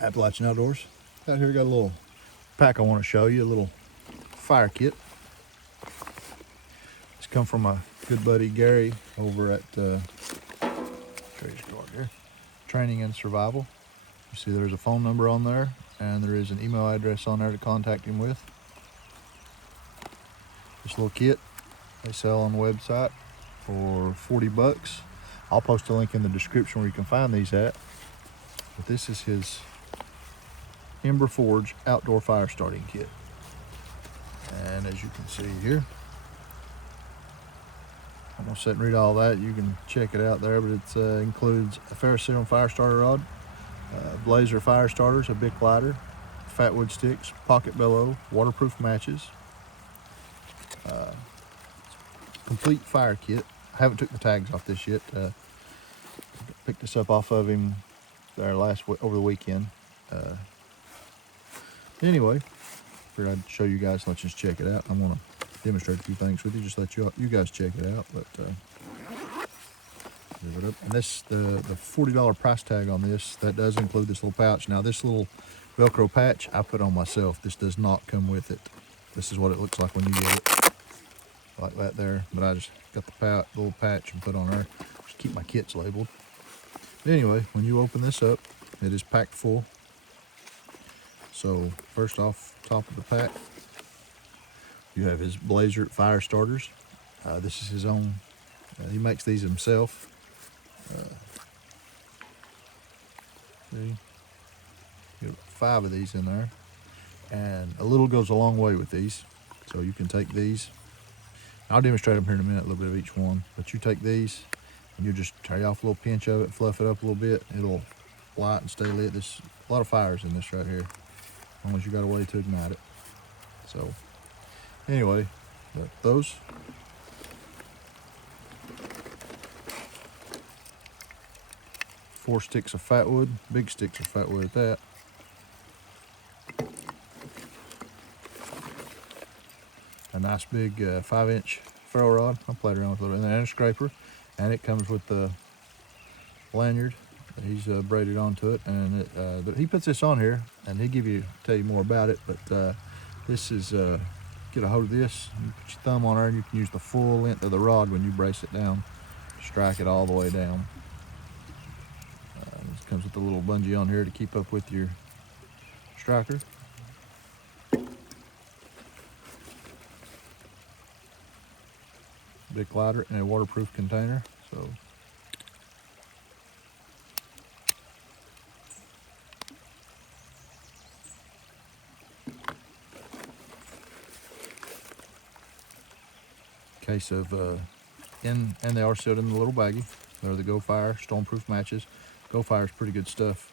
Appalachian Outdoors. Out here, got a little pack I want to show you, a little fire kit. It's come from my good buddy Gary over at Training and Survival. You see there's a phone number on there, and there is an email address on there to contact him with. This little kit they sell on the website for 40 bucks. I'll post a link in the description where you can find these at. But this is his Ember Forge outdoor fire starting kit. And as you can see here, I'm gonna sit and read all that. You can check it out there, but it includes a ferrocerium fire starter rod, blazer fire starters, a Bic lighter, fat wood sticks, pocket bellow, waterproof matches, complete fire kit. I haven't took the tags off this yet. Picked this up off of him there over the weekend. Anyway, figured I'd show you guys. Let's just check it out. I'm gonna demonstrate a few things with you. Just let you guys check it out. But give it up. And this the $40 price tag on this, that does include this little pouch. Now this little Velcro patch I put on myself. This does not come with it. This is what it looks like when you get it, like that there. But I just got the little patch and put on there. Just keep my kits labeled. But anyway, when you open this up, it is packed full. So first off, top of the pack, you have his Blazer fire starters. This is his own. He makes these himself. See, you got 5 of these in there, and a little goes a long way with these. So you can take these. I'll demonstrate them here in a minute, a little bit of each one. But you take these, and you just tear off a little pinch of it, fluff it up a little bit. It'll light and stay lit. There's a lot of fires in this right here, as long as you got a way to ignite it. So anyway, those. Four sticks of fat wood, big sticks of fat wood at that. A nice big 5-inch ferro rod. I played around with it, and a scraper. And it comes with the lanyard that he's braided onto it. And he puts this on here, and he'll tell you more about it. But this is get a hold of this. You put your thumb on there, and you can use the full length of the rod when you brace it down. Strike it all the way down. This comes with a little bungee on here to keep up with your striker. Bic lighter and a waterproof container. So case of and they are sealed in the little baggie. They're the Go Fire stormproof matches. Go Fire is pretty good stuff.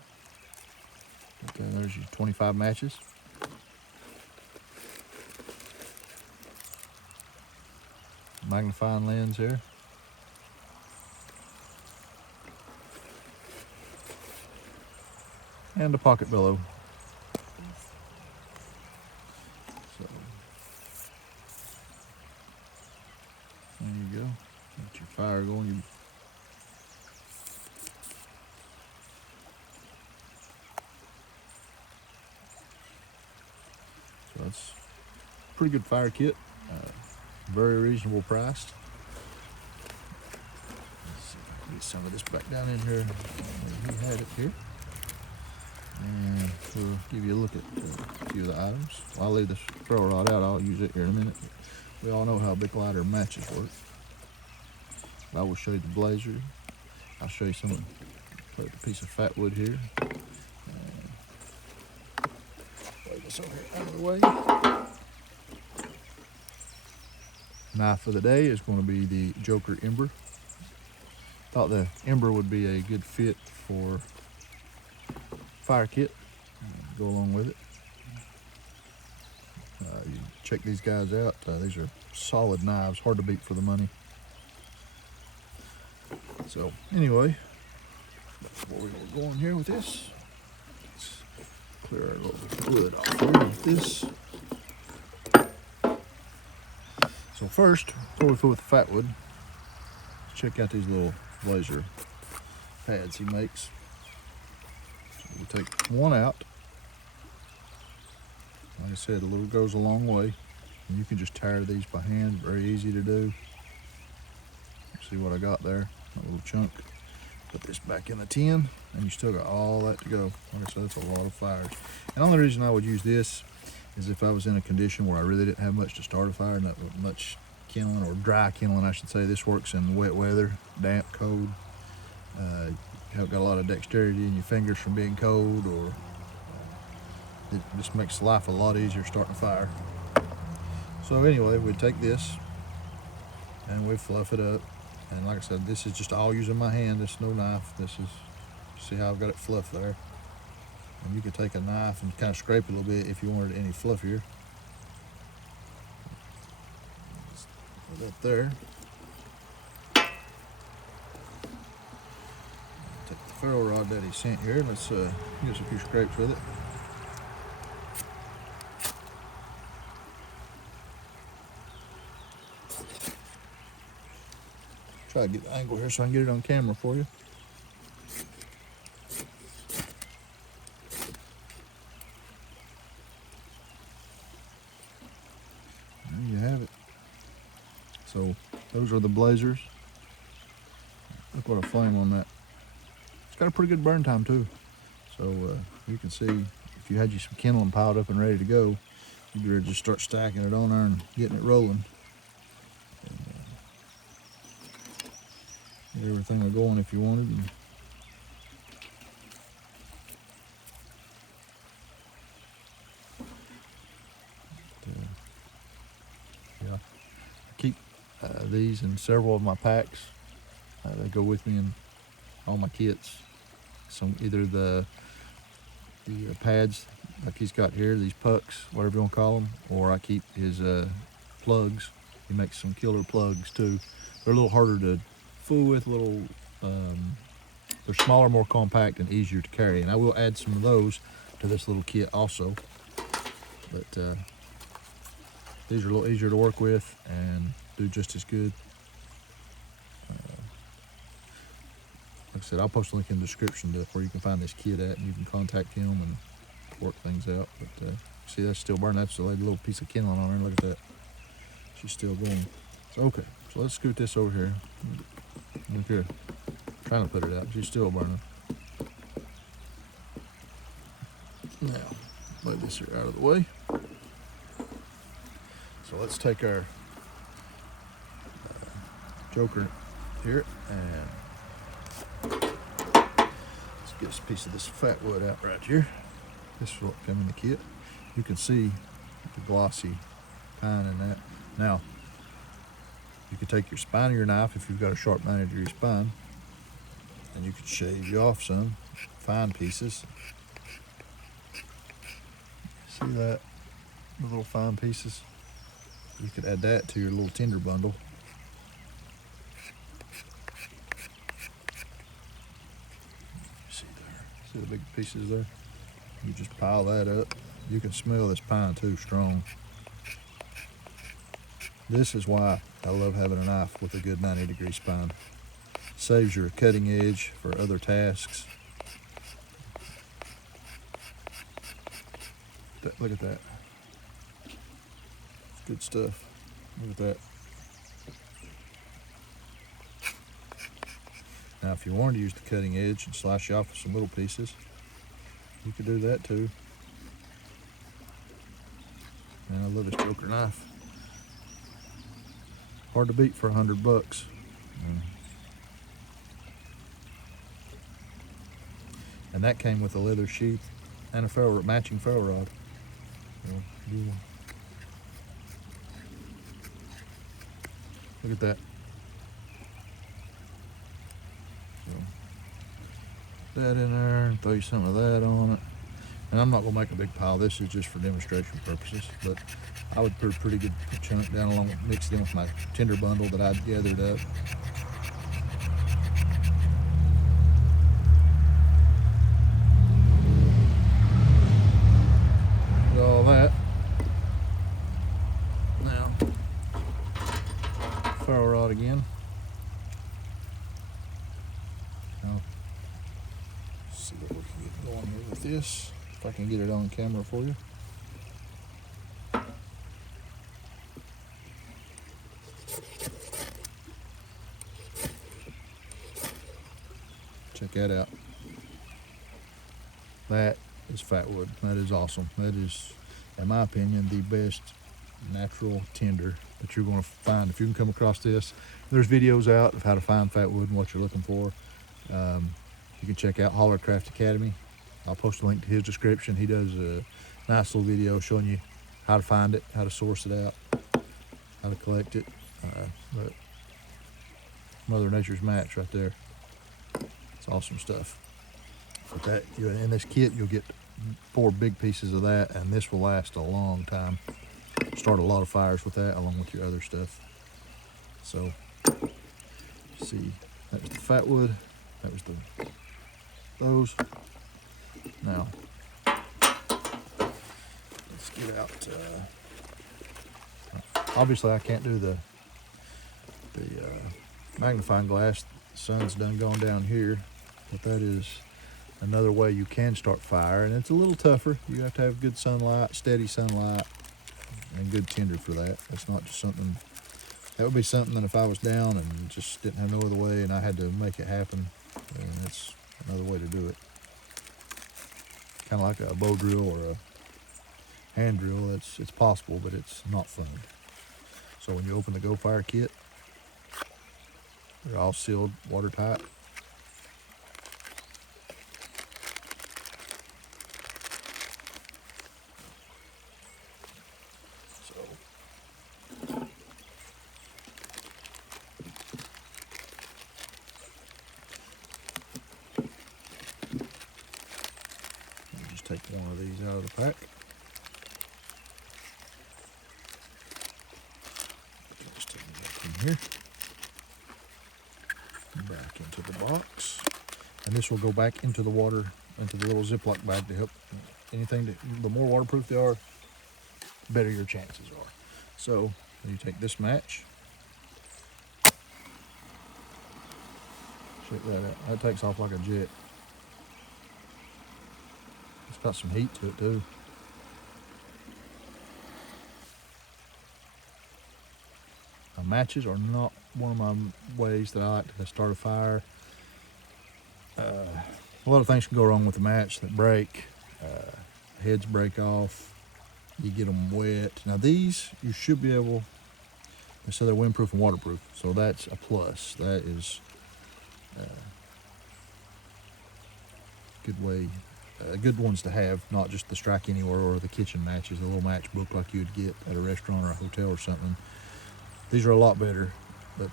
But, there's your 25 matches. Magnifying lens here. And a pocket bellow. So there you go. Got your fire going. So that's a pretty good fire kit. Very reasonable priced. Let's see if I can get some of this back down in here. He had it here. And we'll give you a look at a few of the items. Well, I'll leave this ferro rod out. I'll use it here in a minute. We all know how Bic lighter matches work. But I will show you the Blazer. I'll show you put a piece of fat wood here. Lay this over here out of the way. Knife of the day is going to be the Joker Ember. Thought the Ember would be a good fit for fire kit. Go along with it. You check these guys out. These are solid knives, hard to beat for the money. So anyway, before we go going here with this, let's clear our little wood off here with this. So first, before we fill with the fat wood, let's check out these little Blazer pads he makes. So You take one out. Like I said, a little goes a long way. And you can just tire these by hand, very easy to do. See what I got there, a little chunk. Put this back in the tin, and you still got all that to go. Like I said, that's a lot of fires. And the only reason I would use this is if I was in a condition where I really didn't have much to start a fire, not much kindling, or dry kindling I should say. This works in wet weather, damp, cold. You haven't got a lot of dexterity in your fingers from being cold, or it just makes life a lot easier starting a fire. So anyway, we take this and we fluff it up. And like I said, this is just all using my hand. This is no knife. This is, see how I've got it fluffed there. And you can take a knife and kind of scrape it a little bit if you wanted it any fluffier. Put it up there. Take the ferro rod that he sent here. Let's give us a few scrapes with it. Try to get the angle here so I can get it on camera for you. There you have it. So those are the blazers. Look what a flame on that. It's got a pretty good burn time too. So you can see if you had you some kindling piled up and ready to go, you better just start stacking it on there and getting it rolling. Get everything going if you wanted. And yeah, I keep these in several of my packs. They go with me in all my kits. Some either the pads like he's got here, these pucks, whatever you want to call them, or I keep his plugs. He makes some killer plugs too. They're a little harder to fool with, they're smaller, more compact, and easier to carry. And I will add some of those to this little kit also. But these are a little easier to work with and do just as good. Like I said, I'll post a link in the description to where you can find this kit at, and you can contact him and work things out. But see, that's still burning. That's a little piece of kindling on there. Look at that. She's still going. Okay, so let's scoot this over here. Look here. I'm trying to put it out. She's still burning. Now, lay this here out of the way. So let's take our joker here and let's get a piece of this fat wood out right here. This will come in the kit. You can see the glossy pine in that. Now, you can take your spine of your knife if you've got a sharp 90-degree spine, and you could shave you off some fine pieces. See that? The little fine pieces? You could add that to your little tinder bundle. See there? See the big pieces there? You just pile that up. You can smell this pine too strong. This is why I love having a knife with a good 90-degree spine. Saves your cutting edge for other tasks. Look at that. It's good stuff. Look at that. Now, if you wanted to use the cutting edge and slice you off with some little pieces, you could do that too. And I love this joker knife. Hard to beat for $100. And that came with a leather sheath and a matching ferro rod. Look at that. So, that in there, and throw you some of that on it. And I'm not gonna make a big pile. This is just for demonstration purposes, but I would put a pretty good chunk down along, mix it in with my tinder bundle that I'd gathered up. With all that. Now, ferro rod again. Now, see what we can get going here with this, if I can get it on camera for you. Check that out. That is fat wood. That is awesome. That is, in my opinion, the best natural tinder that you're going to find. If you can come across this, there's videos out of how to find fat wood and what you're looking for. You can check out Hollercraft Academy. I'll post a link to his description. He does a nice little video showing you how to find it, how to source it out, how to collect it. But Mother Nature's match right there. It's awesome stuff. But that, in this kit, you'll get 4 big pieces of that, and this will last a long time. Start a lot of fires with that, along with your other stuff. So, see, that was the fat wood. That was those. Now, let's get out. Obviously, I can't do the magnifying glass. The sun's done gone down here, but that is another way you can start fire, and it's a little tougher. You have to have good sunlight, steady sunlight, and good tinder for that. It's not just something. That would be something that if I was down and just didn't have no other way, and I had to make it happen, and it's another way to do it. Kind of like a bow drill or a hand drill. It's possible, but it's not fun. So when you open the Go Fire kit, they're all sealed, watertight. Take one of these out of the pack. Just take it back in here. Back into the box. And this will go back into the water, into the little Ziploc bag to help anything. The more waterproof they are, the better your chances are. So you take this match. Check that out. That takes off like a jet. It's got some heat to it too. Matches are not one of my ways that I like to start a fire. A lot of things can go wrong with a match that break. Heads break off. You get them wet. Now these, you should be able, so they're windproof and waterproof. So that's a plus. That is good way. Good ones to have, not just the Strike Anywhere or the kitchen matches, a little matchbook like you would get at a restaurant or a hotel or something. These are a lot better, but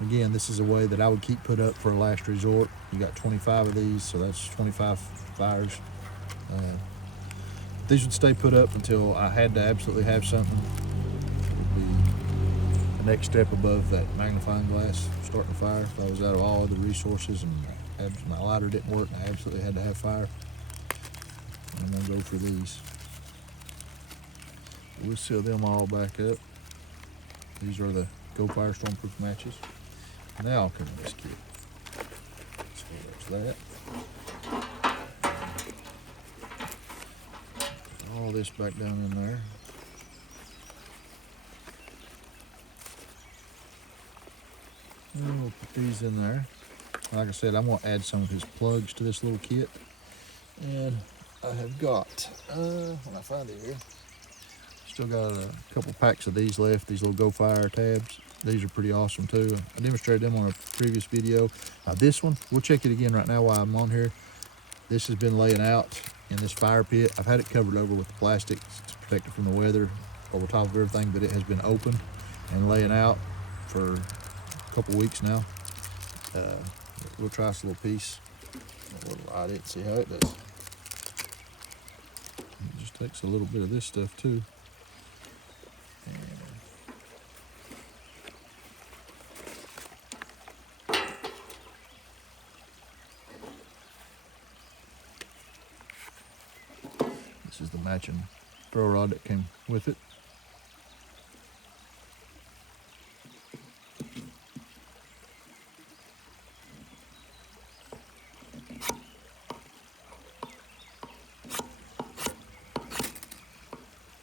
again, this is a way that I would keep put up for a last resort. You got 25 of these, so that's 25 fires. These would stay put up until I had to absolutely have something. It would be the next step above that magnifying glass, starting a fire. If I was out of all other resources and my lighter didn't work, and I absolutely had to have fire, I'm gonna go for these. We'll seal them all back up. These are the Go Fire Stormproof matches. Now I'll come in this kit. So there's that. Put all this back down in there. And we'll put these in there. Like I said, I'm going to add some of his plugs to this little kit. And I have got, when I find it here, still got a couple packs of these left, these little Go Fire tabs. These are pretty awesome too. I demonstrated them on a previous video. This one, we'll check it again right now while I'm on here. This has been laying out in this fire pit. I've had it covered over with the plastic to protect it from the weather over top of everything, but it has been open and laying out for a couple weeks now. We'll try this little piece. I didn't see how it does. It just takes a little bit of this stuff too. This is the matching throw rod that came with it.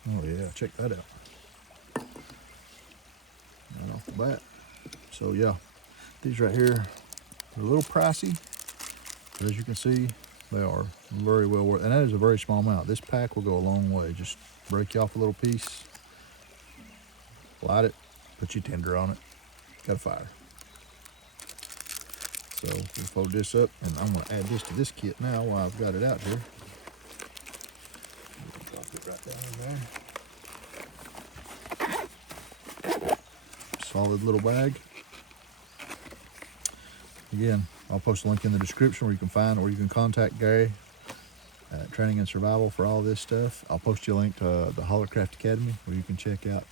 Oh yeah, check that out. Right off the bat. So yeah, these right here are a little pricey, but as you can see, they are very well worth, and that is a very small amount. This pack will go a long way. Just break you off a little piece, light it, put your tinder on it, got a fire. So we'll fold this up, and I'm gonna add this to this kit now while I've got it out here. Drop it right down in there. Solid little bag. Again, I'll post a link in the description where you can find, or you can contact Gary at Training and Survival for all this stuff. I'll post you a link to the Hollercraft Academy where you can check out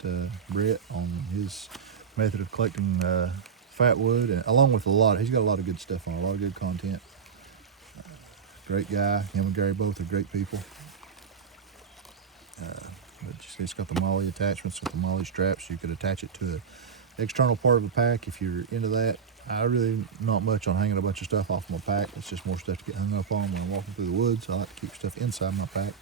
Brett on his method of collecting fat wood, and along with he's got a lot of good stuff on, a lot of good content. Great guy. Him and Gary both are great people. But you see, it's got the molly attachments with the molly straps. You could attach it to the external part of the pack if you're into that. I really not much on hanging a bunch of stuff off my pack. It's just more stuff to get hung up on when I'm walking through the woods. I like to keep stuff inside my pack.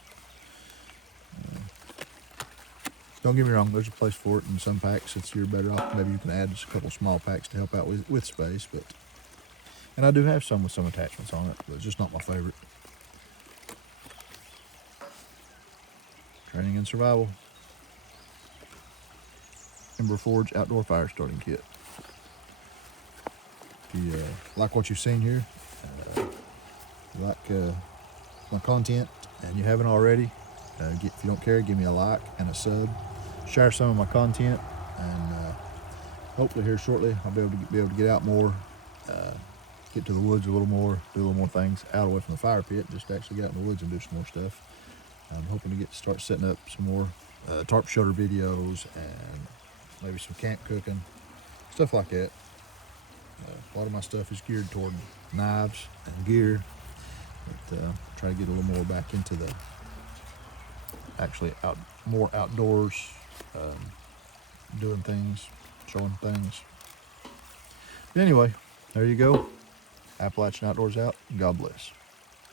Don't get me wrong, there's a place for it in some packs. It's you're better off. Maybe you can add just a couple small packs to help out with space. And I do have some with some attachments on it, but it's just not my favorite. Training and Survival. Ember Forge Outdoor Fire Starting Kit. If you like what you've seen here, you like my content, and you haven't already, if you don't care, give me a like and a sub. Share some of my content, and hopefully here shortly I'll be able to get out more, get to the woods a little more, do a little more things out away from the fire pit, just actually get out in the woods and do some more stuff. I'm hoping to start setting up some more tarp shelter videos and maybe some camp cooking, stuff like that. A lot of my stuff is geared toward knives and gear, but try to get a little more back into the more outdoors, doing things, showing things. But anyway, there you go. Appalachian Outdoors out. God bless.